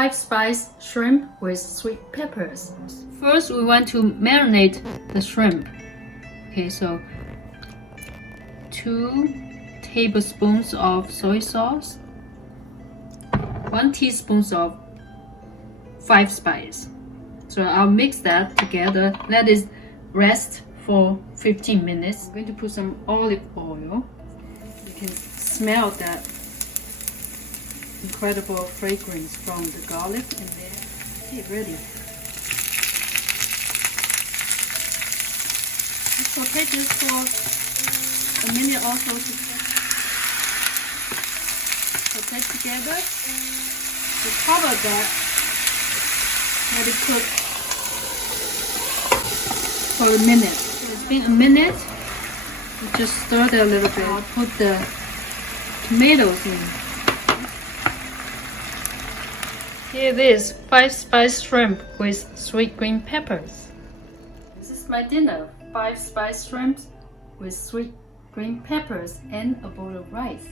5-spice shrimp with sweet peppers. First, we want to marinate the shrimp. Okay, so 2 tablespoons of soy sauce, 1 teaspoon of 5-spice. So I'll mix that together. Let it rest for 15 minutes. I'm going to put some olive oil. You can smell that incredible fragrance from the garlic in there. Okay, ready. Saute this for a minute or so. Saute together. We cover that. Let it cook for a minute. So it's been a minute. We just stir it a little bit. I'll put the tomatoes in. Here it is, 5-spice shrimp with sweet green peppers. This is my dinner, 5-spice shrimp with sweet green peppers and a bowl of rice.